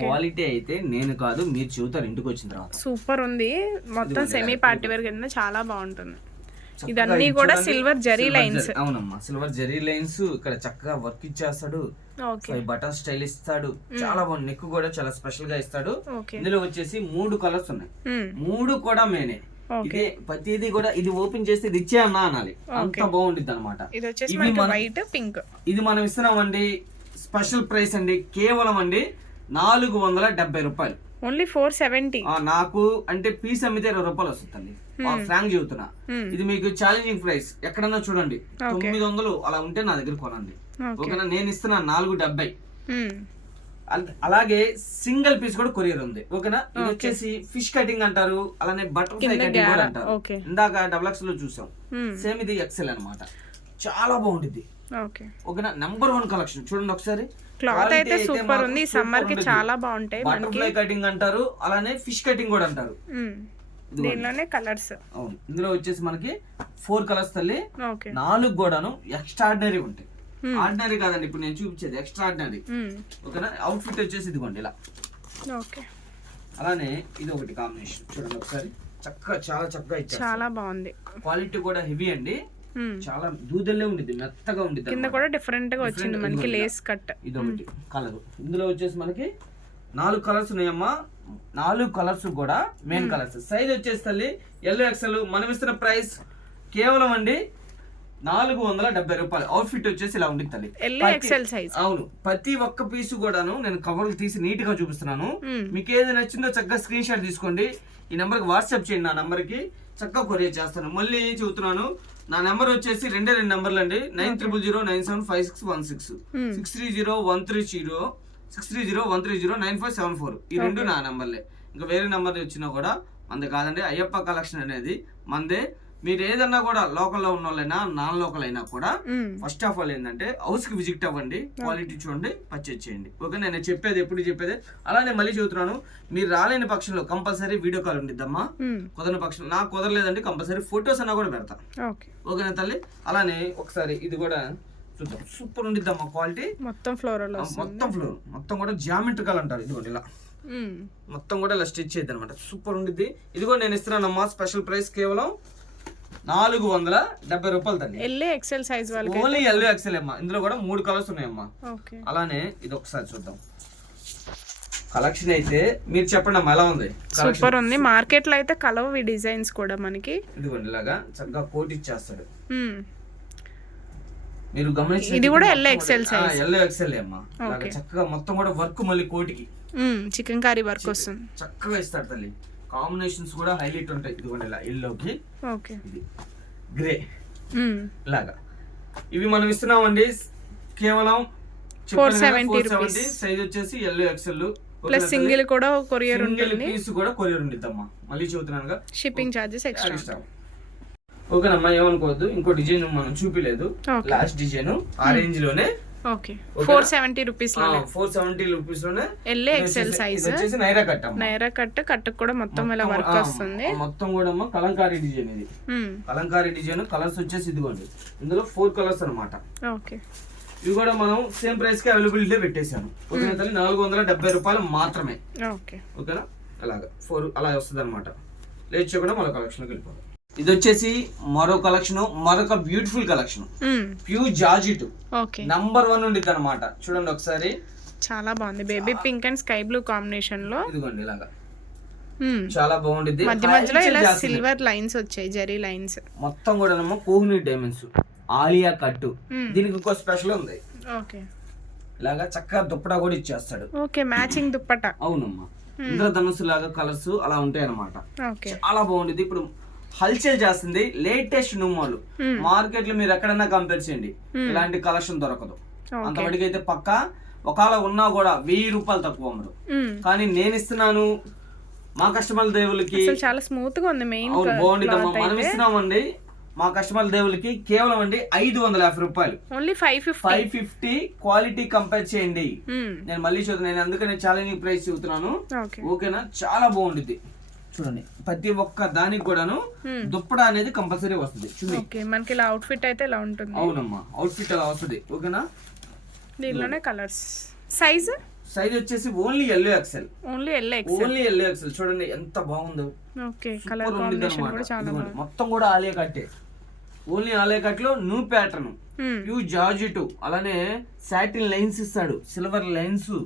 క్వాలిటీ అయితే నేను కాదు, మీరు చూస్తారు ఇంటికి వచ్చిన తర్వాత. సూపర్ ఉంది. మొత్తం సెమీ పార్టీ వేర్ కింద చాలా బాగుంటుంది. ఇదన్నీ కూడా సిల్వర్ జరీ లైన్స్. అవునమ్మా, సిల్వర్ జరీ లైన్స్. ఇక్కడ చక్కగా వర్క్ ఇచ్చేస్తాడు, బటన్ స్టైల్ ఇస్తాడు, చాలా బాగుంది. నెక్ కూడా చాలా స్పెషల్ గా ఇస్తాడు. ఇందులో వచ్చేసి 3 కలర్స్ ఉన్నాయి. 3 కూడా మేనే. ఇదే ప్రతిదీ కూడా ఇది ఓపెన్ చేస్తే ఇది ఇచ్చే అన్నా అనాలి, అంత బాగుంటుంది అనమాట. ఇది మనం ఇస్తున్నామండి స్పెషల్ ప్రైస్ అండి, కేవలం అండి 470 రూపాయలు. ఓన్లీ 470. నాకు అంటే పీస్ అమ్మితే 20 రూపాయలు వస్తుంది తల్లి, ఫ్రాంక్ చెబుతున్నా. ఇది మీకు ఛాలెంజింగ్ ప్రైస్. ఎక్కడన్నా చూడండి 900 అలా ఉంటే నా దగ్గర కొనండి, ఓకేనా? నేను ఇస్తున్నా 470. అలాగే సింగిల్ పీస్ కూడా కొరియర్ ఉంది, ఓకేనా? ఇది వచ్చేసి ఫిష్ కటింగ్ అంటారు, అలానే బటర్ఫ్లై కటింగ్ కూడా అంటారు. ఇందాక XXL లో చూసాం, సేమ్ ఇది XL అన్నమాట. చాలా బాగుంటుంది, ఓకేనా? నెంబర్ 1 కలెక్షన్ చూడండి ఒకసారి. క్లాత్ అయితే సూపర్ ఉంది, సమ్మర్ కి చాలా బాగుంటాయి. బటర్ఫ్లై కటింగ్ అంటారు, అలానే ఫిష్ కటింగ్ కూడా అంటారు. దీనిలోనే కలర్స్, అవును. ఇందులో వచ్చేసి మనకి 4 కలర్స్ తల్లి, 4 కూడాను ఎక్స్ట్రాడినరీ ఉంటాయి. ఆర్డినరీ కాదండి ఇప్పుడు నేను చూపించేది, ఎక్స్ట్రాడినరీ, ఓకేనా? అవుట్ ఫిట్ వచ్చేసి ఇదిగోండి ఇలా. అలానే ఇది ఒకటి కాంబినేషన్ చూడండి ఒకసారి, చక్కగా చాలా చక్కగా ఇచ్చారు, చాలా బాగుంది. క్వాలిటీ కూడా హెవీ అండి, చాలా దూదల్లే ఉండిద్ది, మెత్తగా ఉండిద్ది. కింద కూడా డిఫరెంట్ గా వచ్చింది మనకి లేస్ కట్. ఇది ఒకటి కలర్. ఇందులో వచ్చేసి మనకి 4 కలర్స్ ఉన్నాయమ్మా, 4 కలర్స్ కూడా మెయిన్ కలర్స్. సైజ్ వచ్చేసి తల్లి XL. మనం ఇస్తున్న ప్రైస్ కేవలం అండి 470 రూపాయలు. అవుట్ ఫిట్ వచ్చేసి ఇలా ఉండిద్ది తల్లి, XL సైజ్. అవును. ప్రతి ఒక్క పీసు కూడాను నేను కవర్లు తీసి నీట్ గా చూపిస్తున్నాను. మీకు ఏది నచ్చిందో చక్కగా స్క్రీన్ షాట్ తీసుకోండి, ఈ నెంబర్కి వాట్సాప్ చేయండి. నా నెంబర్కి చక్కగా కొరియర్ చేస్తాను. మళ్ళీ చెబుతున్నాను, నా నెంబర్ వచ్చేసి 2 నెంబర్లు అండి, 9000975616, 630130 ఈ 2 నా నెంబర్లే. ఇంకా వేరే నెంబర్ వచ్చినా కూడా మంది కాదండి. అయ్యప్ప కలెక్షన్ అనేది మందే. మీరు ఏదన్నా కూడా లోకల్లో ఉన్న వాళ్ళైనా నాన్ లోకల్ అయినా కూడా ఫస్ట్ ఆఫ్ ఆల్ ఏంటంటే హౌస్ కి విజిట్ అవ్వండి, క్వాలిటీ చూడండి, పర్చేజ్ చేయండి, ఓకే? నేను చెప్పేది ఎప్పుడు చెప్పేది. అలానే మళ్ళీ చెబుతున్నాను, మీరు రాలేని పక్షంలో కంపల్సరీ వీడియో కాల్ ఉండిద్దమ్మా. కుదరని పక్షంలో, నాకు కుదరలేదండి కంపల్సరీ ఫొటోస్ అన్నా కూడా పెడతా, ఓకేనా తల్లి? అలానే ఒకసారి ఇది కూడా చూద్దాం, సూపర్ ఉండిద్దమ్మా క్వాలిటీ. మొత్తం ఫ్లోర్ మొత్తం కూడా జామెట్రికల్ అంటారు. ఇదిగోండి ఇలా మొత్తం కూడా ఇలా స్టిచ్ చేద్ది అనమాట, సూపర్ ఉండిద్ది. ఇది కూడా నేను ఇస్తున్నానమ్మా స్పెషల్ ప్రైస్ కేవలం 470 రూపాయలు తల్లి. XL సైజ్ వాళ్ళకి ఓన్లీ XL అమ్మా. ఇందులో కూడా 3 కలర్స్ ఉన్నాయమ్మా. అలానే ఇది ఒకసారి చూద్దాం కలెక్షన్ అయితే. మీరు చెప్పండి అమ్మా ఎలా ఉంది? సూపర్ ఉంది. మార్కెట్ లో అయితే కలవ డిజైన్స్ కూడా మనకి ఇదిగోండి ఇలాగా చక్కగా కోట్ ఇచ్చేస్తాడు. మీరు గమనించి ఇది కూడా XL సైజ్, XL అమ్మా. చక్కగా మొత్తం కూడా వర్క్ మళ్ళీ కోటికి చికెన్ కర్రీ వర్క్ వస్తుంది, చక్కగా ఇస్తాడు తల్లి. కాంబినేషన్స్ కూడా హైలైట్ ఉంటాయి. ఇదిగోండి ఇలా ఎల్లోకి ఇది గ్రే ఇలాగా. ఇవి మనం ఇస్తున్నామండి కేవలం 470 సైజ్ వచ్చేసి XL ప్లస్ సింగిల్ కూడా కొరియర్ ఉంటుంది, పీస్ కూడా కొరియర్ ఉండిద్దమ్మా. మళ్ళీ చెబుతున్నానుగా, షిప్పింగ్ చార్జెస్ ఎక్స్ట్రా. ఓకేనమ్మా, ఏమనుకోవద్దు. ఇంకో డిజైన్ మనం చూపిలేదు, లాస్ట్ డిజైన్ ఆ రేంజ్ లోనే. 470 రూపీస్ లోనే, 470 రూపీస్ లోనే XL size. Naira cut Naira cut కూడా మొత్తం ఇలా వర్క్ వస్తుంది. మొత్తం కూడా కలంకారీ డిజైన్. ఇది కలంకారీ డిజైన్. కలర్స్ వచ్చేసి ఇదిగోండి, ఇందులో 4 కలర్స్ అనమాట. ఇవి కూడా మనం సేమ్ ప్రైస్ కి అవైలబిలిటీ పెట్టేశాను, ఓకేనా తల్లి? 470 రూపాయలు మాత్రమే, ఓకేనా? అలాగా 4 అలా వస్తుంది అనమాట. లేట్ చేయకుండా మరో కలెక్షన్ వెళ్ళిపోతాం. ఇది వచ్చేసి మరో కలెక్షన్, మరొక beautiful collection, pure georgette number 1 ఉండిద్ది అనమాట. చూడండి ఒకసారి, చాలా బాగుంది. Baby pink and sky blue combination లో ఇదిగోండి ఇలాగా చాలా బాగుండిద్ది. మధ్య మధ్యలో ఇలా సిల్వర్ లైన్స్ వచ్చాయి, జరీ లైన్స్. మొత్తం కూడా కోహినూర్ డైమండ్స్, ఆలియా కట్. దీనికి ఇంకో స్పెషల్ ఉంది, ఇలాగా చక్కగా దుప్పటా కూడా ఇచ్చేస్తాడు. మ్యాచింగ్ దుప్పటా. అవునమ్మా, ఇంద్రధనుసు లాగా కలర్స్ అలా ఉంటాయి అనమాట. చాలా బాగుండిద్ది. ఇప్పుడు హల్చల్ చేస్తుంది లేటెస్ట్ న్యూమోలు. మార్కెట్ లో మీరు ఎక్కడన్నా కంపేర్ చేయండి, ఇలాంటి కలెక్షన్ దొరకదు. అంతవరకు అయితే పక్కా. ఒకవేళ ఉన్నా కూడా 1000 రూపాయలు తక్కువ అమ్మరు. కానీ నేను ఇస్తున్నాను మా కస్టమర్ దేవులకి, చాలా స్మూత్ గా ఉంది. మెయిన్ బాగుండిద్దమ్మా. మనం ఇస్తున్నామండి మా కస్టమర్ దేవులకి కేవలం అండి 550 రూపాయలు. ఓన్లీ 550. క్వాలిటీ కంపేర్ చేయండి. నేను మళ్ళీ చూద్దాను, నేను అందుకనే ఛాలెంజింగ్ ప్రైస్ చెబుతున్నాను, ఓకేనా? చాలా బాగుండిద్ది. చూడండి ప్రతి ఒక్క దానికి కూడాను దుప్పడా అనేది కంపల్సరీ వస్తుంది. మనకి ఇలా అవుట్ ఫిట్ అయితే ఇలా ఉంటుంది. అవునమ్మా, అవుట్ ఫిట్ అలా వస్తుంది, ఓకేనా? దీనిలోనే కలర్స్. సైజ్ వచ్చేసి ఓన్లీ XL. Only XL. చూడండి ఎంత బాగుందో. కలర్ కాంబినేషన్ కూడా చాలా బాగుంది. మొత్తం కూడా ఆలియా కట్టే, ఓన్లీ ఆలియా కట్ లో న్యూ ప్యాటర్న్, ప్యూర్ జార్జెట్. అలానే సాటిన్ లైన్స్ ఇస్తాడు, సిల్వర్ లైన్స్,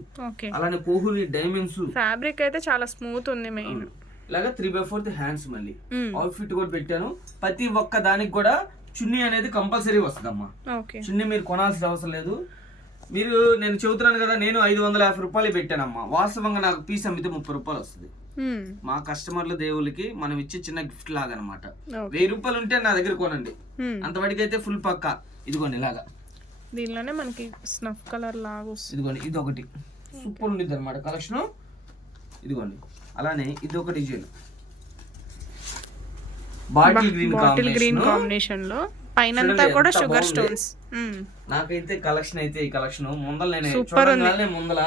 అలానే కోహ్లీ డైమండ్స్. ఫ్యాబ్రిక్ అయితే చాలా స్మూత్ ఉంది. మెయిన్ ఇలాగా 3/4 హ్యాండ్స్. మళ్ళీ అవుట్ ఫిట్ కూడా పెట్టాను. ప్రతి ఒక్క దానికి కూడా చున్నీ అనేది కంపల్సరీ వస్తుందమ్మా. చున్నీ మీరు కొనాల్సిన అవసరం లేదు. మీరు నేను చెబుతున్నాను కదా, నేను 550 రూపాయలు పెట్టానమ్మా. వాస్తవంగా నాకు పీస్ అమ్మితే 30 రూపాయలు వస్తుంది. మా కస్టమర్ల దేవుళ్ళకి మనం ఇచ్చే చిన్న గిఫ్ట్ లాగా అనమాట. 1000 రూపాయలు ఉంటే నా దగ్గర కొనండి, అంతవరకు అయితే ఫుల్ పక్కా. ఇదిగోండి ఇలాగా, దీనిలోనే మనకి స్నఫ్ కలర్ లాగా వస్తుంది. ఇదిగోండి ఇది ఒకటి సూపర్ ఉండిద్ది అనమాట కలెక్షన్. ఇదిగోండి అలానే ఇది ఒక డిజైన్ బాటిల్ గ్రీన్ కాంబినేషన్ లో పైనంతా కూడా షుగర్ స్టోన్స్. నాకైతే కలెక్షన్ అయితే ఈ కలెక్షన్ ముందల నేను ముందల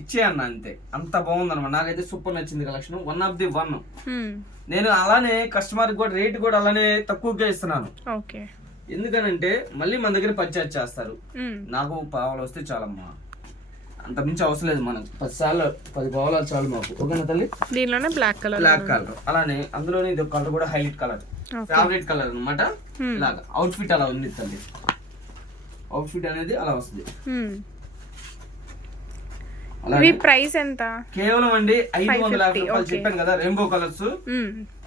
ఇచ్చే అన్న, అంతే అంత బాగుంది అనమాట. నాకైతే సూపర్ నచ్చింది కలెక్షన్, 1 ఆఫ్ ది 1. నేను అలానే కస్టమర్ కూడా రేట్ కూడా అలానే తక్కువగా ఇస్తున్నాను. ఎందుకనంటే మళ్ళీ మన దగ్గర పర్చేజ్ చేస్తారు. నాకు పావులు వస్తే చాలమ్మా, అంత మించి అవసరం లేదు. మనం 10 పావులు చాలు మాకు. ఓకేనా తల్లి? దీనిలోనే బ్లాక్ కలర్ అలానే అందులోనే ఇది కలర్ కూడా హైలైట్ కలర్, ఫేవరెట్ కలర్ అనమాట. ఇలాగా అవుట్ ఫిట్ అలా ఉంది తల్లి, అవుట్ ఫిట్ అనేది అలా వస్తుంది. ప్రైస్ ఎంత? కేవలం అండి 550 రూపాయలు. చెప్పాను కదా రెయిన్బో కలర్స్,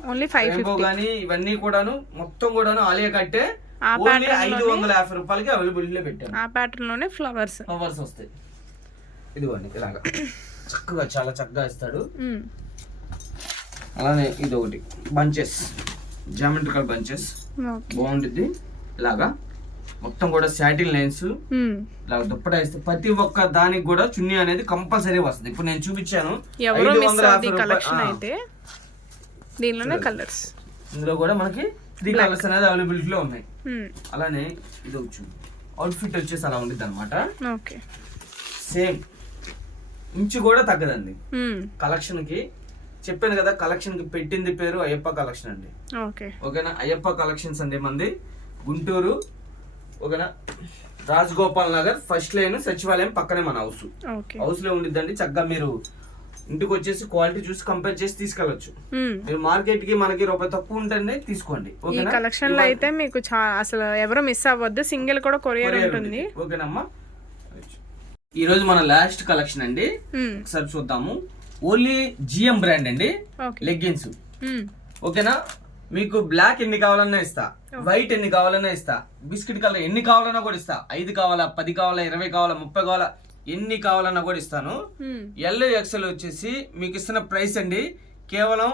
ఓన్లీ 550. రెయిన్బో గానీ ఇవన్నీ కూడాను మొత్తం కూడాను ఆలియా కట్టే 550 రూపాయలకి అవైలబిలిటీలో పెట్టాను. ఆ ప్యాటర్న్ లోనే ఫ్లవర్స్ వస్తాయి. ఇదిగోండి ఇలాగా చక్కగా చాలా చక్కగా ఇస్తాడు. అలానే ఇది ఒకటి బంచెస్, జామెట్రికల్ బంచెస్ బాగుంటుంది. ఇలాగా మొత్తం కూడా శాటిన్ లైన్స్, ఇలా దుప్పట వేస్తే ప్రతి ఒక్క దానికి కూడా చున్నీ అనేది కంపల్సరీ వస్తుంది. ఇప్పుడు నేను చూపించాను 550 కలెక్షన్ అయితే దీనిలోనే కలర్స్, ఇందులో కూడా మనకి 3 కలర్స్ అనేది అవైలబిలిటీలో ఉన్నాయి. అలానే ఇది వచ్చు అవుట్ ఫిట్ వచ్చేసి అలా ఉంటుంది అనమాట. సేమ్ ఇంచు కూడా తగ్గదండి కలెక్షన్ కి. చెప్పాను కదా కలెక్షన్ కి పెట్టింది పేరు అయ్యప్ప కలెక్షన్ అండి. ఓకేనా? అయ్యప్ప కలెక్షన్స్ అండి మంది గుంటూరు. ఓకేనా? రాజగోపాల్ నగర్ ఫస్ట్ లైన్ సచివాలయం పక్కనే మన హౌస్ లో ఉండిద్దండి. చక్కగా మీరు ఇంటికి వచ్చేసి క్వాలిటీ చూసి కంపేర్ చేసి తీసుకెళ్ళచ్చు. మీరు మార్కెట్ కి మనకి రూపాయి తక్కువ ఉంటేనే తీసుకోండి. ఈ కలెక్షన్ లో అయితే మీకు అసలు ఎవరు మిస్ అవ్వద్దు, సింగిల్ కూడా కొరియర్ ఉంటుంది. ఓకేనమ్మా? ఈ రోజు మన లాస్ట్ కలెక్షన్ అండి, ఒకసారి చూద్దాము. ఓన్లీ జిఎం బ్రాండ్ అండి లెగ్గిన్స్. ఓకేనా? మీకు బ్లాక్ ఎన్ని కావాలన్నా ఇస్తా, వైట్ ఎన్ని కావాలన్నా ఇస్తా, బిస్కెట్ కలర్ ఎన్ని కావాలన్నా కూడా ఇస్తా. 5 కావాలా, 10 కావాలా, 20 కావాలా, 30 కావాలా, ఎన్ని కావాలన్నా కూడా ఇస్తాను. ఎల్ ఎక్సెల్ వచ్చేసి మీకు ఇస్తున్న ప్రైస్ అండి కేవలం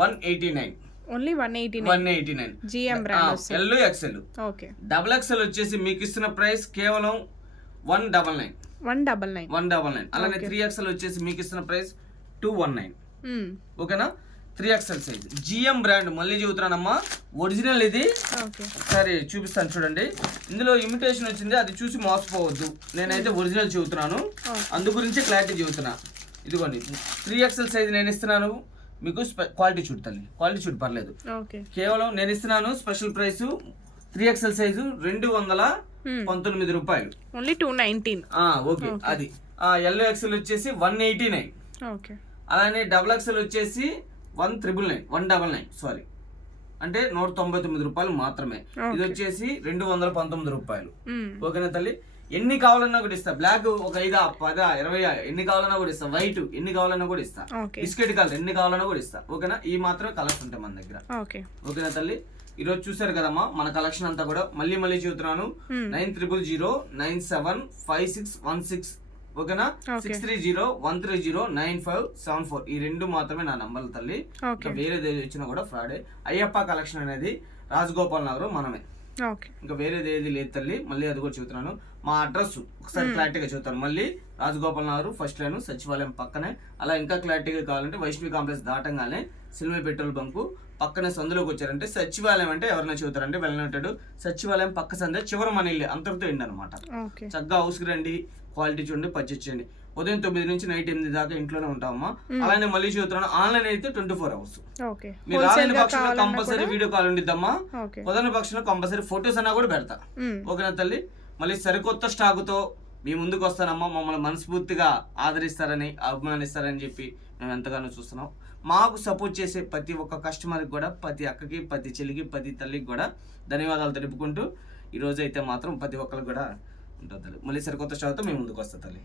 189. Only 189 GM brand L XL. Double XL వచ్చేసి మీకు ఇస్తున్న ప్రైస్ కేవలం 199. అలానే 3XL వచ్చేసి మీకు ఇస్తున్న ప్రైస్ 219. ఓకేనా? 3XL size GM brand. మళ్ళీ చెబుతున్నానమ్మా, ఒరిజినల్ ఇది. ఒకసారి చూపిస్తాను చూడండి. ఇందులో ఇమిటేషన్ వచ్చింది, అది చూసి మోసపోవద్దు. నేనైతే ఒరిజినల్ చెబుతున్నాను, అందు గురించి క్లారిటీ చెబుతున్నా. ఇదిగోండి 3XL సైజ్ నేను ఇస్తున్నాను మీకు. క్వాలిటీ చూడు తల్లి, క్వాలిటీ చూడు పర్లేదు. కేవలం నేను ఇస్తున్నాను స్పెషల్ ప్రైస్ 3XL సైజు 219 రూపాయలు. ఓన్లీ 219. ఓకే. అది ఎల్లో ఎక్సెల్ వచ్చేసి 189. అలానే డబుల్ ఎక్సెల్ వచ్చేసి 199 సారీ, అంటే 199 రూపాయలు మాత్రమే. ఇది వచ్చేసి 219 రూపాయలు. ఓకేనా తల్లి? ఎన్ని కావాలన్నా కూడా ఇస్తా. బ్లాక్ ఒక 5, 10, 20 ఎన్ని కావాలన్నా కూడా ఇస్తా. వైట్ ఎన్ని కావాలన్నా కూడా ఇస్తా. బిస్కెట్ కలర్ ఎన్ని కావాలన్నా కూడా ఇస్తా. ఓకేనా? ఈ మాత్రమే కలర్స్ ఉంటాయి మన దగ్గర. ఓకేనా తల్లి? ఈ రోజు చూసారు కదమ్మా మన కలెక్షన్ అంతా కూడా. మళ్ళీ చెబుతున్నాను, 9000975616. ఓకేనా? 6301309574. ఈ 2 మాత్రమే నా నంబర్లు తల్లి. వేరేది వచ్చినా కూడా ఫ్రాడే. అయ్యప్ప కలెక్షన్ అనేది రాజగోపాల్ నగర్ మనమే, ఇంకా వేరేది ఏది లేదు తల్లి. మళ్ళీ అది కూడా చెబుతున్నాను. మా అడ్రస్ ఒకసారి క్లారిటీగా చెబుతాను. మళ్ళీ రాజగోపాల్ నగర్ ఫస్ట్ లైన్ సచివాలయం పక్కనే. అలా ఇంకా క్లారిటీగా కావాలంటే వైష్ణవి కాంప్లెక్స్ దాటంగానే సిల్వర్ పెట్రోల్ బంకు పక్కనే సందులోకి వచ్చారంటే సచివాలయం అంటే ఎవరైనా చెబుతారంటే వెళ్ళినట్టు సచివాలయం పక్క సందే చివరి మన ఇల్లు అంతటితో ఎండి అనమాట. చక్కగా హౌస్కి రండి, క్వాలిటీ చూడండి, పర్చేజ్ చేయండి. ఉదయం 9 నుంచి నైట్ 8 దాకా ఇంట్లోనే ఉంటామమ్మా. అలానే మళ్ళీ చెబుతున్నాను, ఆన్లైన్ అయితే 24 hours. మీరు రాలేని పక్షంలో కంపల్సరీ వీడియో కాల్ ఉండిద్దమ్మా. కుదరని పక్షంలో కంపల్సరీ ఫొటోస్ అన్నా కూడా పెడతా. ఓకేనా తల్లి? మళ్ళీ సరికొత్త స్టాకుతో మీ ముందుకు వస్తానమ్మా. మమ్మల్ని మనస్ఫూర్తిగా ఆదరిస్తారని, అభిమానిస్తారని చెప్పి మేము ఎంతగానో చూస్తున్నాం. మాకు సపోర్ట్ చేసే ప్రతి ఒక్క కస్టమర్కి కూడా, ప్రతి అక్కకి, ప్రతి చెల్లికి, ప్రతి తల్లికి కూడా ధన్యవాదాలు తెలుపుకుంటూ ఈరోజు అయితే మాత్రం ప్రతి ఒక్కరికి కూడా ఉంటుంది. మళ్ళీ సరికొత్త స్టాక్తో మేము ముందుకు వస్తా తల్లి.